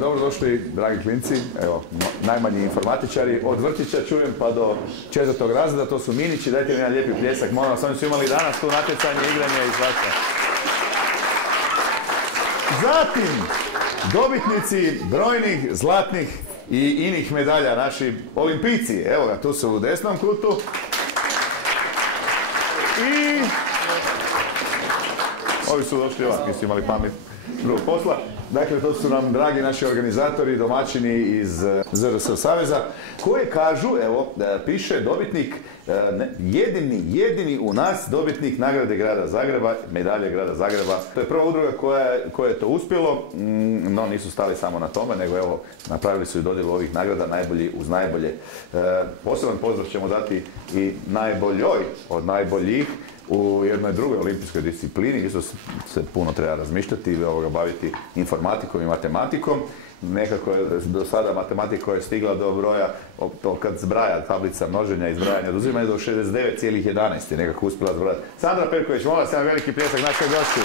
Dobrodošli, dragi klinci, evo, najmanji informatičari, od vrtića čujem pa do 4. razreda, to su minići, dajte mi jedan lijepi pljesak, molim vas, oni su imali danas tu natjecanje, igranje i svašta. Zatim, dobitnici brojnih zlatnih i inih medalja, naši olimpijci, evo ga, tu su u desnom kutu. I ovi su došli ovak, nisu imali pamet drugog posla. Dakle, to su nam dragi naši organizatori, domaćini iz ZRS Saveza, koje kažu, evo, piše dobitnik, jedini u nas dobitnik nagrade Grada Zagreba, medalje Grada Zagreba. To je prva udruga koja je to uspjelo, no nisu stali samo na tome, nego evo, napravili su i dodjelu ovih nagrada najbolji uz najbolje. Poseban pozdrav ćemo dati i najboljoj od najboljih u jednoj drugoj olimpijskoj disciplini, isto se puno treba razmišljati ili baviti informatikom i matematikom. Nekako je do sada matematika je stigla do broja, kad zbraja tablica množenja i zbrajanja, oduzimanja do 69,11 je nekako uspjela zbrojati. Sandra Perković, molim vas, jedan veliki pljesak našoj gošći.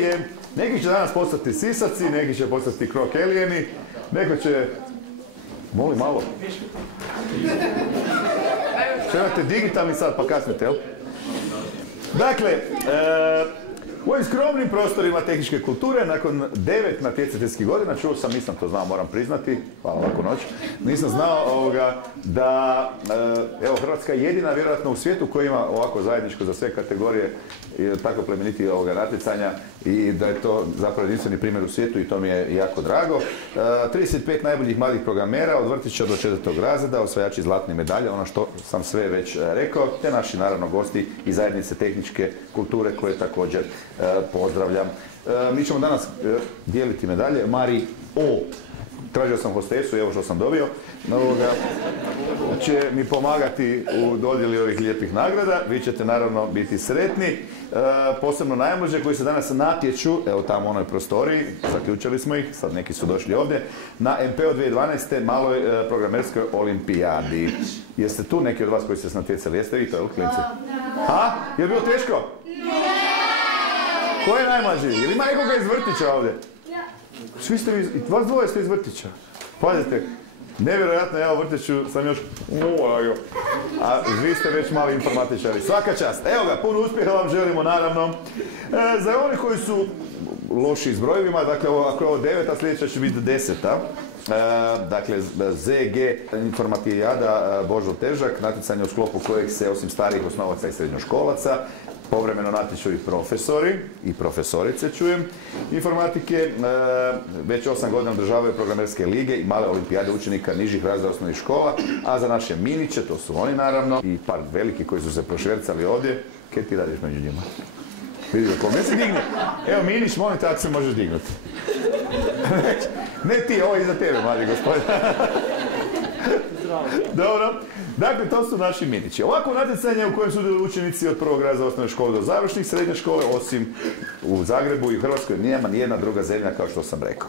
Je. Neki će danas postati sisaci, neki će postati krokelijeni, neko će... Molim malo. Što imate digitalni sad pa kasnite, jel? Dakle, u ovim skromnim prostorima tehničke kulture, nakon 9 natjecateljskih godina, čuo sam, nisam to znao, moram priznati, hvala laku noć, nisam znao da, evo, Hrvatska je jedina vjerojatno u svijetu koja ima ovako zajedničko za sve kategorije tako plemeniti natjecanja i da je to zapravo jedinstveni primjer u svijetu i to mi je jako drago. 35 najboljih mladih programera od vrtića do 4. razreda, osvajači zlatne medalje, ono što sam sve već rekao, te naši naravno gosti iz zajednice tehničke kulture koje također pozdravljam. Mi ćemo danas dijeliti medalje. Mari O. Tražio sam hostesu, evo što sam dobio. Će mi pomagati u dodjeli ovih lijepih nagrada. Vi ćete naravno biti sretni. Posebno najmlađe koji se danas natječu, evo tamo u onoj prostoriji, zaključili smo ih, sad neki su došli ovdje, na MPO 2012. maloj programerskoj olimpijadi. Jeste tu neki od vas koji ste se natjecali? Jeste vi to, jel, klinci? Ha? Je li bilo teško? Ko je najmlađi? Je li ima nekoga iz vrtića ovdje? Svi ste vi, vas dvoje ste iz vrtića. Pazite, nevjerojatno, ja u vrtiću sam još... A vi ste već mali informatičari. Svaka čast. Evo ga, puno uspjeha vam želimo, naravno. Za oni koji su loši s brojevima, dakle, ako je ovo 9, a sljedeća će biti 10. Dakle, ZG Informatijada Božo Težak, natjecanje u sklopu kojeg se osim starijih osnovaca i srednjoškolaca povremeno natječu i profesori i profesorice, čujem, informatike. Već 8 godina održavaju programerske lige i male olimpijade učenika nižih razreda osnovnih škola, a za naše miniće, to su oni naravno, i par veliki koji su se prošvercali ovdje. Kaj ti radiš među njima? Vidio, kome se digne? Evo, Minić, molim te, ako se možeš dignuti. Ne ti, ovo je iza tebe, mladi gospodin. Dobro. Dakle, to su naši minići. Ovako natjecanje u kojem sudjeluju učenici od prvog razreda osnovne škole do završnih srednje škole, osim u Zagrebu i u Hrvatskoj, nema nijedna druga zemlja, kao što sam rekao.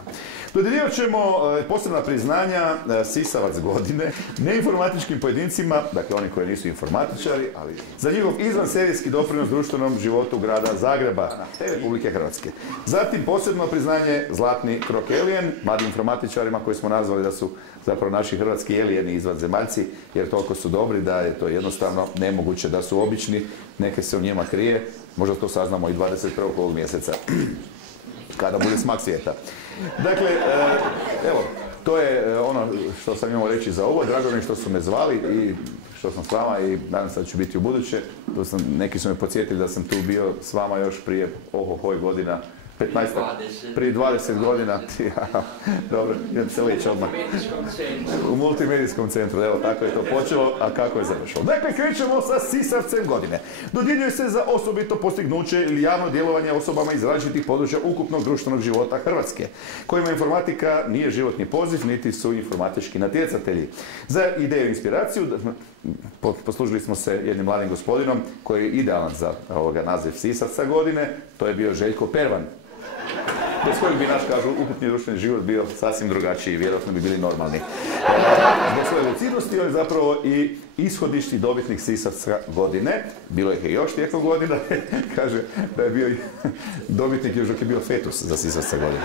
Dodjeljivat ćemo posebna priznanja Sisavac godine neinformatičkim pojedincima, dakle oni koji nisu informatičari, ali za njihov izvanserijski doprinos društvenom životu grada Zagreba, Republike Hrvatske. Zatim posebno priznanje Zlatni Krokelijen, mladim informatičarima koji smo nazvali da su zapravo naši hrvatski elijeni izvanzemaljci, jer toliko su dobri da je to jednostavno nemoguće da su obični, neke se u njima krije, možda to saznamo i 21. ovog mjeseca, kada bude smak svijeta. Dakle, evo, to je ono što sam imao reći za ovo, drago mi što su me zvali i što sam s vama i nadam se da ću biti u buduće. Neki su me podsjetili da sam tu bio s vama još prije godina, 15, prije 20 godina, dobro, idem se leći odmah. U multimedijskom centru, evo, tako je to počelo, a kako je završilo. Dakle, krećemo sa Sisavcem godine. Dodjeljuje se za osobito postignuće ili javno djelovanje osobama iz različitih područja ukupnog društvenog života Hrvatske, kojima informatika nije životni poziv, niti su informatički natjecatelji. Za ideju i inspiraciju poslužili smo se jednim mladim gospodinom koji je idealan za naziv Sisavca godine, to je bio Željko Pervan. Bez kojeg bi naš, kažu, ukupni društveni život bio sasvim drugačiji, vjerojatno bi bili normalni. Zbog svoje lucidnosti on je zapravo i ishodišni dobitnik Sisavca godine. Bilo ih je još tijekom godina. Kaže da je bio i dobitnik još dok je bio fetus za Sisavca godine.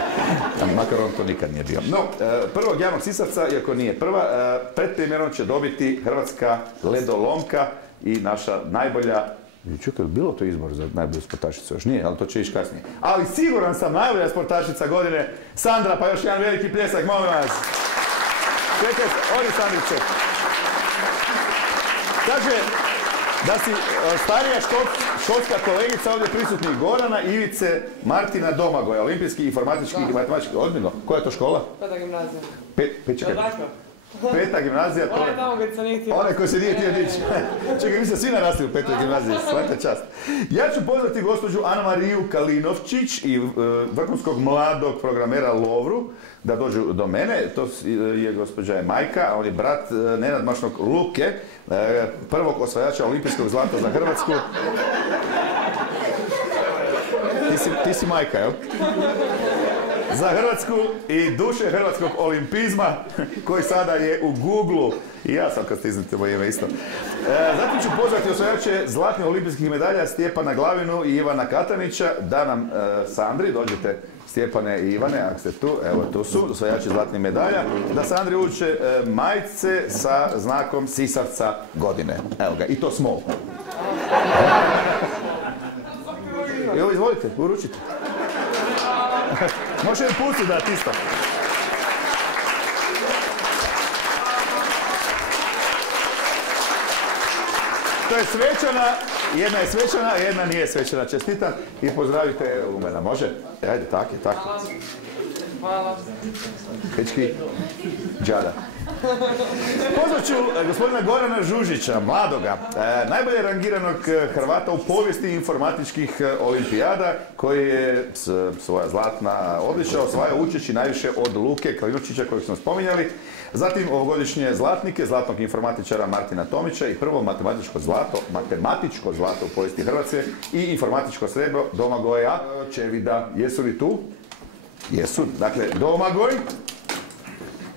Makar on to nikad nije bio. No, prvog javnog Sisavca, iako nije prva, pred primjerom će dobiti hrvatska ledolomka i naša najbolja. Čekaj, bilo to izbor za najbolju sportašicu? Još nije, ali to će ići kasnije. Ali siguran sam najbolja sportašica godine, Sandra, pa još jedan veliki pljesak, molim vas. Čekaj, odi Sandrice. Kaže da si starija školska kolegica ovdje prisutnih Gorana, Ivice, Martina, Domagoja, olimpijski, informatički i matematički. Ozbiljno, koja je to škola? Peta gimnazija. Čekaj. Peta gimnazija, to je tamo kad se nije htio. Onaj koji se nije htio dići. Čekaj, mi se svi narasli u petoj gimnaziji, svaka čast. Ja ću pozvati gospođu Anamariju Kalinovčić i vrhunskog mladog programera Lovru da dođu do mene. To je gospođa Majka, a on je brat nenadmašnog Luke, prvog osvajača olimpijskog zlata za Hrvatsku. Ti si Majka, jel? Za Hrvatsku i duše hrvatskog olimpizma koji sada je u Google-u. I ja sam kad stiznete moje ime isto. Zatim ću pozvati osvajače zlatnih olimpijskih medalja Stjepana Glavinu i Ivana Katanića da nam Sandri, dođete Stjepane i Ivane, ako ste tu, evo tu su, osvajači zlatnih medalja, da Sandri uče majice sa znakom Sisavca godine. Evo ga, i to smo. Evo, izvolite, uručite. Može mi pusti dati isto. To je svečana, jedna je svečana, jedna nije svečana. Čestitam i pozdravite u mene. Može? Ajde, tako je, tako. Hvala. Pički, džada. Pozvat ću gospodina Gorana Žužića, mladoga, najbolje rangiranog Hrvata u povijesti informatičkih olimpijada, koji je svoja zlatna odličja osvajao učeći najviše od Luke Kalinovčića kojeg smo spominjali, zatim ovogodišnje zlatnike, zlatnog informatičara Martina Tomića i prvo matematičko zlato u povijesti Hrvatske i informatičko srebro Domagoja Čevida. Jesu li tu? Jesu. Dakle, Domagoj,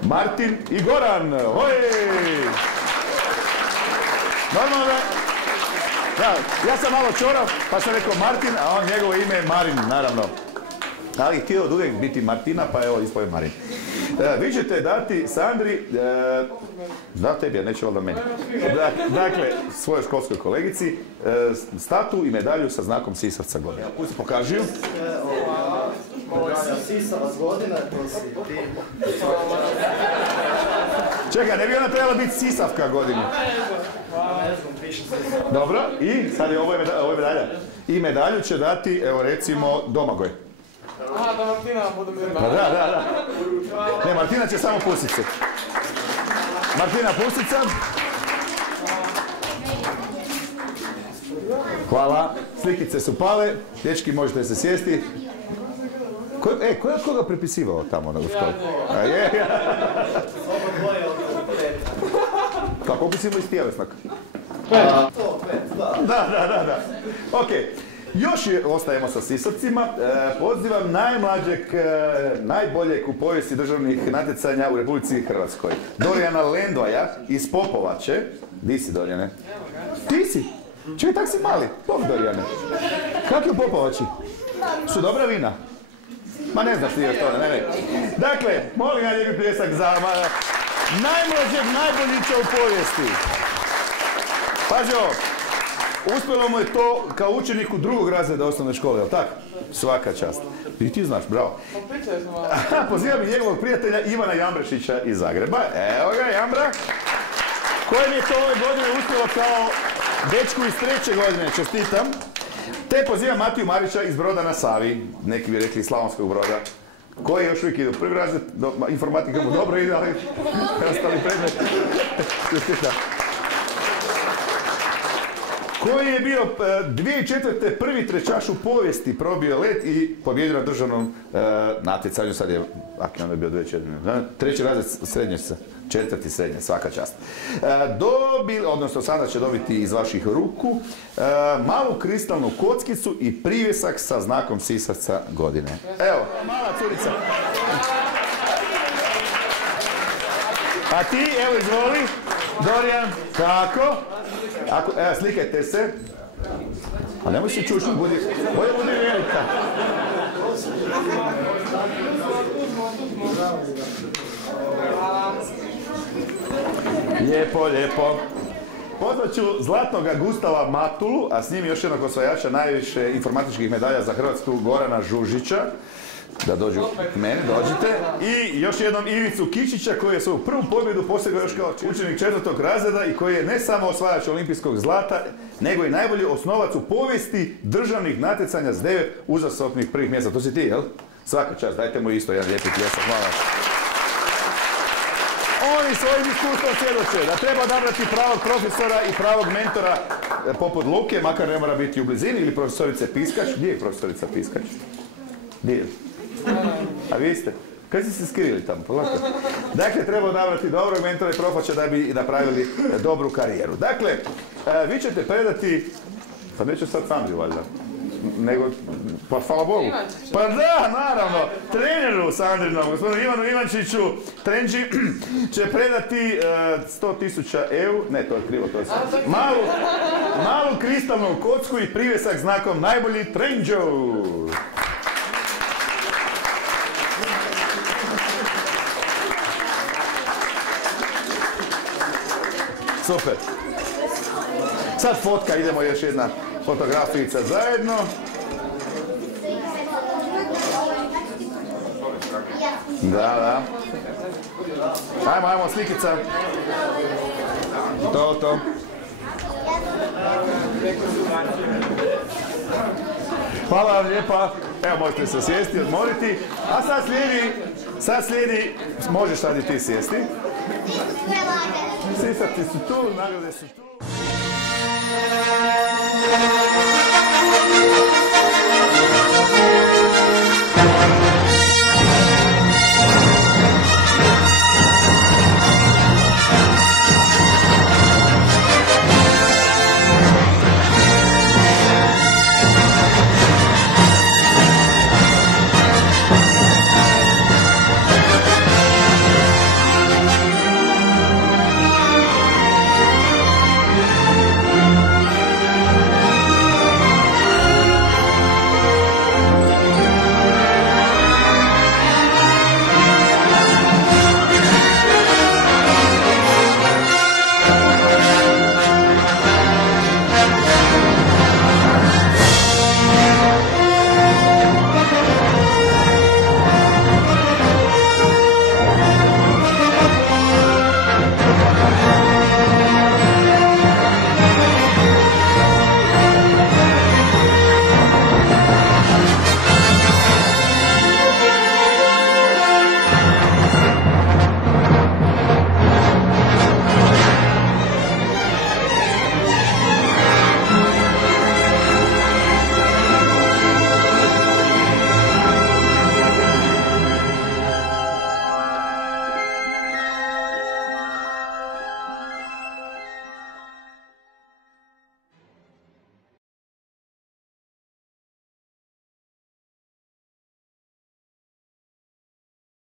Martin i Goran. Hoj! Normalno da, ja sam malo čorav, pa sam rekao Martin, a njegovo ime je Marin, naravno. Ali htio od uvijek biti Martina, pa evo ispao je Marin. Vi ćete dati Sandri, da tebi, neće valjda meni. Dakle, svojoj školskoj kolegici, statu i medalju sa znakom Sisavca godine. Pusti pokaži ju. Ovo je Sisavac godina, to si ti. Čekaj, ne bi ona trebala biti Sisavka godina. Dobro, i sad je ovo je medalja. I medalju će dati, evo recimo, Domagoj. Aha, da Martina budu mi Pa da. Ne, Martina će samo pustice. Martina pustica. Hvala. Slikice su pale. Dečki, možete se sjesti. Ko je koga prepisivao tamo na školu? Kako bi si imao iz tijelesnog? Da. Ok. Još ostajemo sa Sisavcima. Pozivam najmlađeg, najboljeg u povijesti državnih natjecanja u Republici Hrvatskoj. Dorijana Lendvaja iz Popovače. Di si, Dorijane? Ti si? Čekaj, tak si mali. Bog, Dorijane. Kak je u Popovači? Su dobra vina? Ma ne znaš ti još to, ne. Dakle, molim ja lijepi pljesak za najmlađeg najboljića u povijesti. Pazi ovo. Uspjelo mu je to kao učeniku drugog razreda osnovne škole, jel tako? Svaka čast. I ti znaš, bravo. Pozivam i njegovog prijatelja Ivana Jambrešića iz Zagreba. Evo ga, Jambra. Kojem je to ove godine uspjelo kao dečku iz 3. godine, čestitam. Te pozivam Matiju Marića iz Broda na Savi, neki bi rekli iz Slavonskog Broda, koji još uvijek ide u prvi razred, informatika mu dobro ide, ali ostali predmet. Čestitam. Koji je bio 2004. prvi trečaš u povijesti, probio let i pobjedio na državnom natjecanju. Sad je, ako nam je bio 2004. 3. razred srednje, 4. srednje, svaka čast. Odnosno sada će dobiti iz vaših ruku malu kristalnu kockicu i privjesak sa znakom Sisavca godine. Evo, mala curica. A ti, evo izvoli, Dorijan, tako. Evo, slikajte se. A nemoj se čušiti, bolje budi velika. Lijepo, lijepo. Pozvat ću zlatnoga Gustava Matulu, a s njim još jednog osvajača najviše informatičkih medalja za Hrvatsku, Gorana Žužića. Da dođu k meni, dođite. I još jednom Ivicu Kičića koji je svoju prvu pobjedu postigao još kao učenik 4. razreda i koji je ne samo osvajač olimpijskog zlata, nego i najbolji osnovac u povijesti državnih natjecanja s 9 uzastopnih prvih mjesta. To si ti, jel? Svaka čast, dajte mu isto jedan lijepi pljesak, hvala. Oni svojim iskustvom svjedoče da treba odabrati pravog profesora i pravog mentora poput Luke, makar ne mora biti u blizini, ili profesorice Piskač. Gdje je profesorica Piskač? Gdje je? A vi ste? Kaj ste se skrivili tamo? Dakle, treba odabrati dobrog mentora i profača da bi napravili dobru karijeru. Dakle, vi ćete predati, pa neću sad Sandri valjda, nego, pa hvala Bogu. Pa da, naravno, treneru Sandrinom, gospodinu Ivanu Ivančiću, Trenđi, će predati 100.000 eura, ne, to je krivo, to je malu kristalnu kocku i privjesak znakom najbolji Trenđo. Super. Sad fotka, idemo još jedna fotografijica zajedno. Da. Ajmo, slikica. To. Hvala vam lijepa. Evo, možete se sjesti, odmoriti. A sad slijedi, možeš sad i ti sjesti. Sisavci su tu, nagrade su tu.